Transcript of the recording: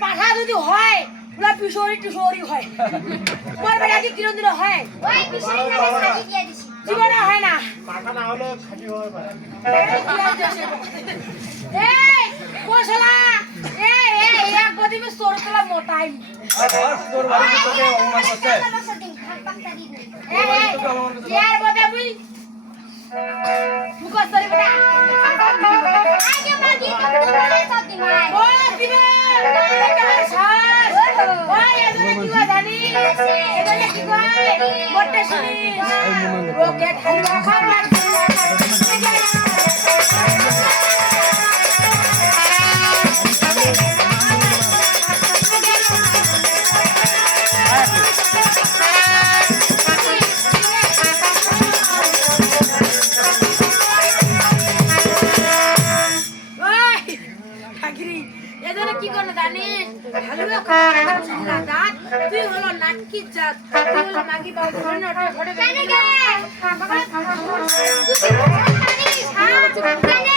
পাঠা যদি হয় পুরা পিশোরি টিশোরি হয় মোর বেটা কি কিরণ দিন হয় ওই পিশোরি নামে খাটি দিয়ে দিছি জীবনে হয় না পাঠা না হলে খাটি হয় পারে এই কোশলা এক গদি মে সোর তোলা মোটাই আর তোর বাড়ি তোকে অপমান করছে यार बता बुई मुको सरी बेटा आगे मागी तो बड़े सब दिमाग ओ दिबे बेटा छास ओए एदने किवा जानी एदने किवा मोटे सुनी ओके हलवा खा কি করলো জানিস হালুয়া খাওয়া দাঁত তুই হলো নাটকি জাত তুই হলো মাগি বাবু ওটা ঘরে